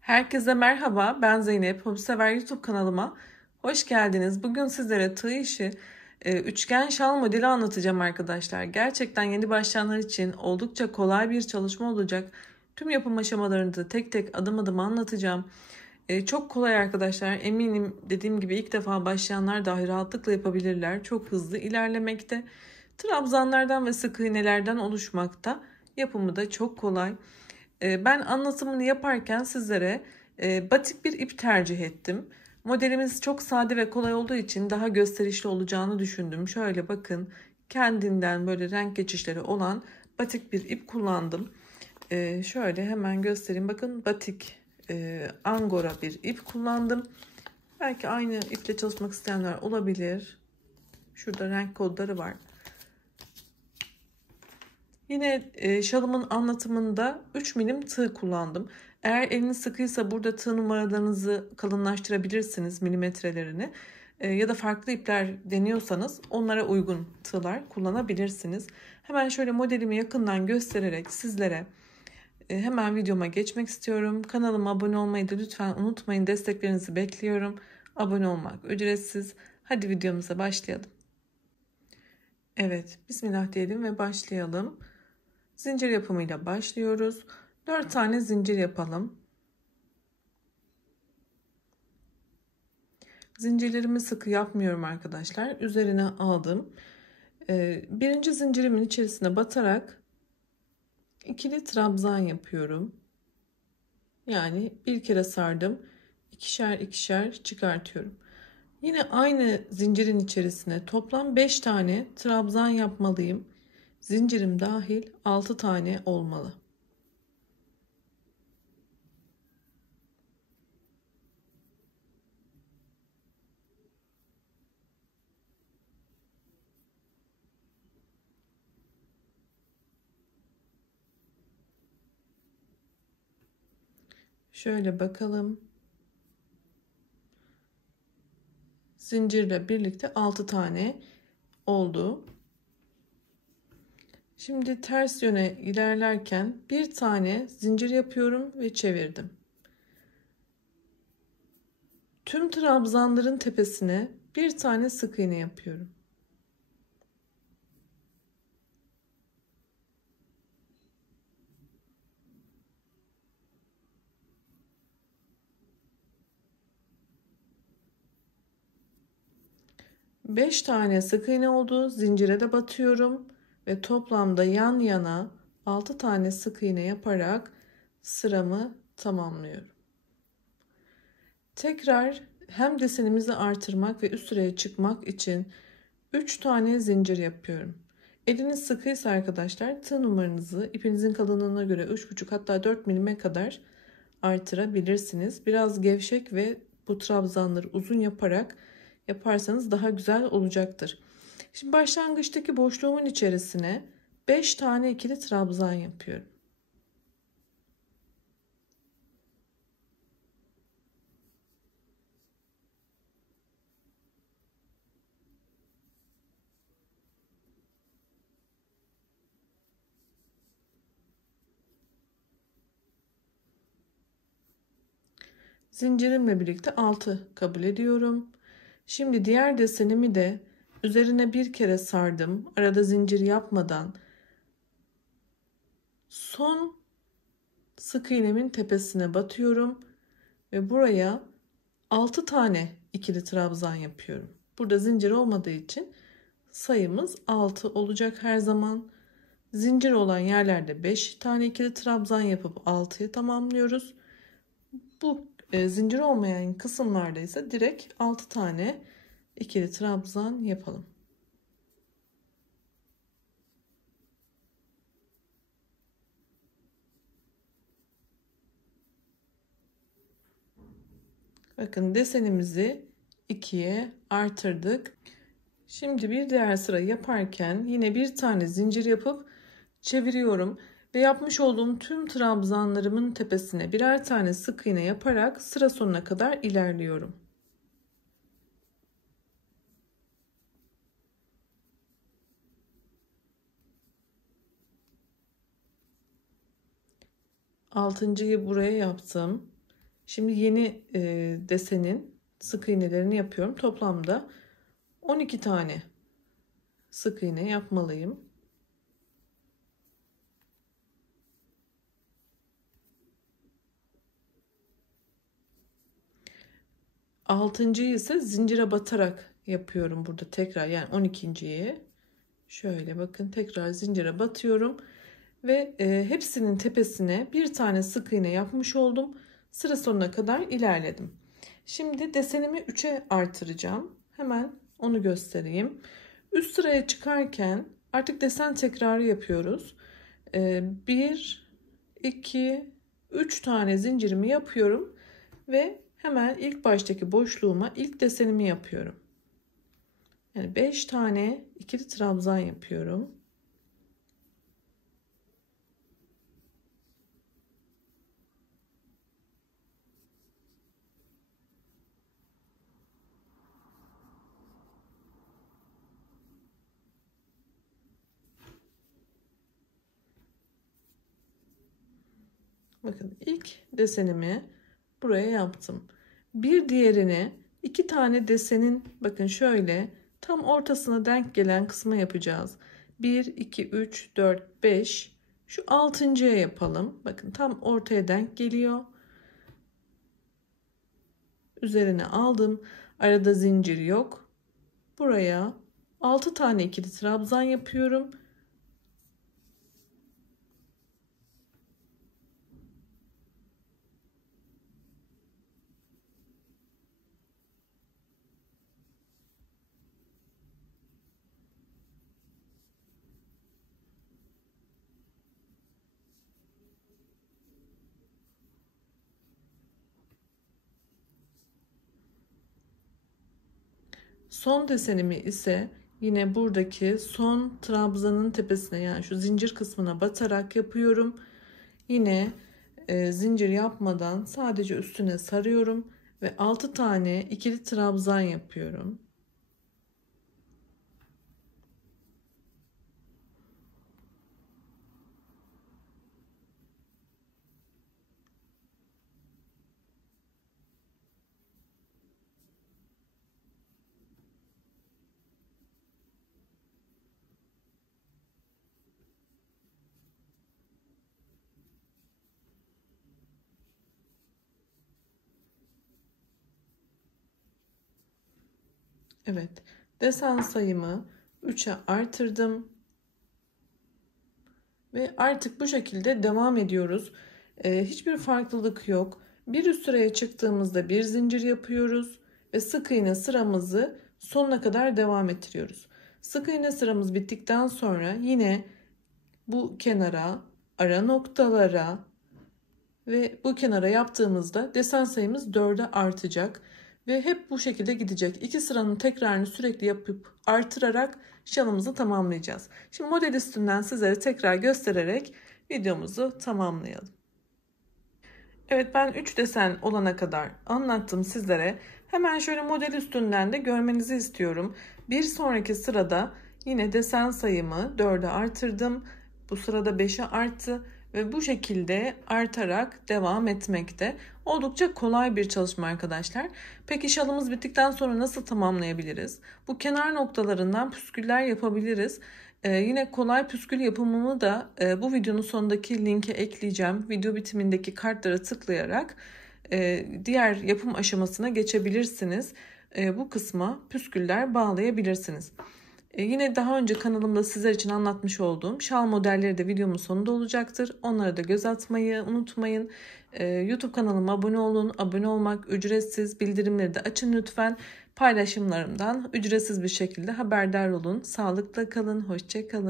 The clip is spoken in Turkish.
Herkese merhaba, ben Zeynep. Hobisever YouTube kanalıma hoş geldiniz. Bugün sizlere tığ işi üçgen şal modeli anlatacağım arkadaşlar. Gerçekten yeni başlayanlar için oldukça kolay bir çalışma olacak. Tüm yapım aşamalarını da tek tek adım adım anlatacağım. Çok kolay arkadaşlar. Eminim dediğim gibi ilk defa başlayanlar dahi rahatlıkla yapabilirler. Çok hızlı ilerlemekte. Trabzanlardan ve sık iğnelerden oluşmakta. Yapımı da çok kolay. Ben anlatımını yaparken sizlere batik bir ip tercih ettim. Modelimiz çok sade ve kolay olduğu için daha gösterişli olacağını düşündüm. Şöyle bakın, kendinden böyle renk geçişleri olan batik bir ip kullandım. Şöyle hemen göstereyim. Bakın, batik angora bir ip kullandım. Belki aynı iple çalışmak isteyenler olabilir. Şurada renk kodları var. Yine şalımın anlatımında 3 milim tığ kullandım. Eğer eliniz sıkıysa burada tığ numaralarınızı kalınlaştırabilirsiniz, milimetrelerini. Ya da farklı ipler deniyorsanız onlara uygun tığlar kullanabilirsiniz. Hemen şöyle modelimi yakından göstererek sizlere hemen videoma geçmek istiyorum. Kanalıma abone olmayı da lütfen unutmayın. Desteklerinizi bekliyorum. Abone olmak ücretsiz. Hadi videomuza başlayalım. Evet, Bismillah diyelim ve başlayalım. Zincir yapımıyla başlıyoruz. 4 tane zincir yapalım. Zincirlerimi sıkı yapmıyorum arkadaşlar. Üzerine aldım. Birinci zincirimin içerisine batarak ikili trabzan yapıyorum. Yani bir kere sardım. İkişer ikişer çıkartıyorum. Yine aynı zincirin içerisine toplam 5 tane trabzan yapmalıyım. Zincirim dahil 6 tane olmalı. Şöyle bakalım. Zincirle birlikte 6 tane oldu. Şimdi ters yöne ilerlerken bir tane zincir yapıyorum ve çevirdim. Tüm trabzanların tepesine bir tane sık iğne yapıyorum. Beş tane sık iğne oldu. Zincire de batıyorum ve toplamda yan yana 6 tane sık iğne yaparak sıramı tamamlıyorum. Tekrar hem desenimizi artırmak ve üst sıraya çıkmak için 3 tane zincir yapıyorum. Eliniz sıkıysa arkadaşlar tığ numaranızı ipinizin kalınlığına göre 3,5 hatta 4 milime kadar artırabilirsiniz. Biraz gevşek ve bu trabzanları uzun yaparsanız daha güzel olacaktır. Şimdi başlangıçtaki boşluğumun içerisine 5 tane ikili trabzan yapıyorum. Zincirimle birlikte 6 kabul ediyorum. Şimdi diğer desenimi de üzerine bir kere sardım. Arada zincir yapmadan son sık iğnemin tepesine batıyorum ve buraya 6 tane ikili trabzan yapıyorum. Burada zincir olmadığı için sayımız 6 olacak her zaman. Zincir olan yerlerde 5 tane ikili trabzan yapıp 6'yı tamamlıyoruz. Bu zincir olmayan kısımlarda ise direkt 6 tane ikili trabzan yapalım. Bakın desenimizi 2'ye artırdık. Şimdi bir diğer sıra yaparken yine bir tane zincir yapıp çeviriyorum ve yapmış olduğum tüm trabzanlarımın tepesine birer tane sık iğne yaparak sıra sonuna kadar ilerliyorum. Altıncıyı buraya yaptım. Şimdi yeni desenin sık iğnelerini yapıyorum. Toplamda 12 tane sık iğne yapmalıyım. Altıncıyı ise zincire batarak yapıyorum burada tekrar, yani 12.yi şöyle bakın tekrar zincire batıyorum ve hepsinin tepesine bir tane sık iğne yapmış oldum. Sıra sonuna kadar ilerledim. Şimdi desenimi 3'e artıracağım. Hemen onu göstereyim. Üst sıraya çıkarken artık desen tekrarı yapıyoruz. 1, 2, 3 tane zincirimi yapıyorum ve hemen ilk baştaki boşluğuma ilk desenimi yapıyorum. Yani 5 tane ikili trabzan yapıyorum. Bakın ilk desenimi buraya yaptım. Bir diğerini 2 tane desenin bakın şöyle tam ortasına denk gelen kısma yapacağız. 1, 2, 3, 4, 5. Şu 6.'ya yapalım. Bakın tam ortaya denk geliyor. Üzerine aldım. Arada zincir yok. Buraya 6 tane ikili trabzan yapıyorum. Son desenimi ise yine buradaki son trabzanın tepesine, yani şu zincir kısmına batarak yapıyorum. Yine zincir yapmadan sadece üstüne sarıyorum ve 6 tane ikili trabzan yapıyorum. Evet, desen sayımı 3'e artırdım ve artık bu şekilde devam ediyoruz. Hiçbir farklılık yok. Bir üst sıraya çıktığımızda bir zincir yapıyoruz ve sık iğne sıramızı sonuna kadar devam ettiriyoruz. Sık iğne sıramız bittikten sonra yine bu kenara, ara noktalara ve bu kenara yaptığımızda desen sayımız 4'e artacak ve hep bu şekilde gidecek. İki sıranın tekrarını sürekli yapıp artırarak şalımızı tamamlayacağız. Şimdi model üstünden sizlere tekrar göstererek videomuzu tamamlayalım. Evet, ben 3 desen olana kadar anlattım sizlere. Hemen şöyle model üstünden de görmenizi istiyorum. Bir sonraki sırada yine desen sayımı 4'e artırdım. Bu sırada 5'e arttı ve bu şekilde artarak devam etmekte. Oldukça kolay bir çalışma arkadaşlar. Peki şalımız bittikten sonra nasıl tamamlayabiliriz? Bu kenar noktalarından püsküller yapabiliriz. Yine kolay püskül yapımını da bu videonun sonundaki linke ekleyeceğim. Video bitimindeki kartlara tıklayarak diğer yapım aşamasına geçebilirsiniz. Bu kısma püsküller bağlayabilirsiniz. Yine daha önce kanalımda sizler için anlatmış olduğum şal modelleri de videomun sonunda olacaktır. Onlara da göz atmayı unutmayın. YouTube kanalıma abone olun. Abone olmak ücretsiz. Bildirimleri de açın lütfen. Paylaşımlarımdan ücretsiz bir şekilde haberdar olun. Sağlıkla kalın. Hoşça kalın.